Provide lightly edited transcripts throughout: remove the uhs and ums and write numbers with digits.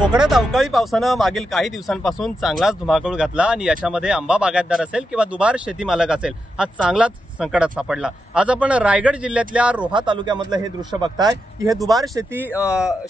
कोकणात अवकाळी पावसानं मागील काही दिवसांपासून चांगलाच धुमाकूळ घातला आणि याच्यामध्ये आंबा बागायतदार असेल किंवा दुबार शेती मालक असेल हा चांगलाच संकटात सापडला। आज आपण रायगड जिल्ह्यातल्या रोहा तालुक्यामधलं हे दृश्य बघताय की हे दुबार शेती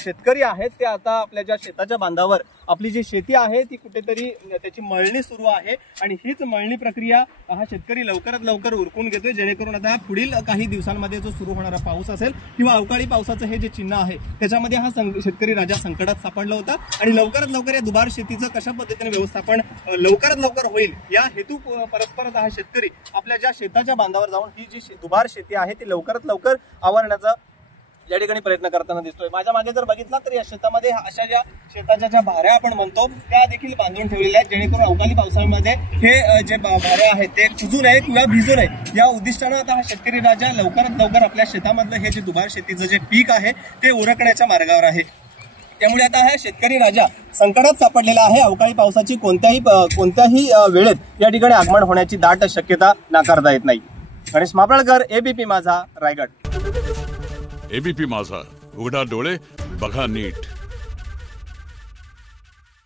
शेतकरी आहेत ते आता आपल्या ज्या शेताच्या बांधावर आपली जी शेती आहे ती कुठेतरी त्याची मळणी सुरू आहे आणि हीच मळणी प्रक्रिया हा शेतकरी लवकरात लवकर उरकून घेतोय, जेणेकरून आता पुढील काही दिवसांमध्ये जो सुरू होणारा पाऊस असेल किंवा अवकाळी पावसाचं हे जे चिन्ह आहे त्याच्यामध्ये हा शेतकरी राजा संकटात सापडला होता आणि लवकरात लवकर या दुबार शेतीचं कशा पद्धतीने व्यवस्थापन लवकरात लवकर होईल या हेतू परस्पर हा शेतकरी आपल्या ज्या शेताच्या बांधावर जाऊन ही जी दुबार शेती आहे ती लवकरात लवकर आवरण्याचा या ठिकाणी प्रयत्न करताना दिसतोय। माझ्या मागे जर बघितला तर या शेतामध्ये अशा ज्या शेताच्या ज्या भाऱ्या आपण म्हणतो त्या देखील बांधून ठेवलेल्या आहेत, जेणेकरून अवकाळी पावसाळ्यामध्ये हे जे भाऱ्या आहेत ते कुजू नये किंवा भिजू नये या उद्दिष्टानं आता हा शेतकरी राजा लवकरात लवकर आपल्या शेतामधलं हे जे दुबार शेतीचं जे पीक आहे ते उरकण्याच्या मार्गावर आहे। त्यामुळे आता हा शेतकरी राजा संकटात सापडलेला आहे। अवकाळी पावसाची कोणत्याही वेळेत या ठिकाणी आगमन होण्याची दाट शक्यता नाकारता येत नाही। गणेश मापळकर, एबीपी माझा, रायगड। एबीपी माझा, उघडा डोळे बघा नीट।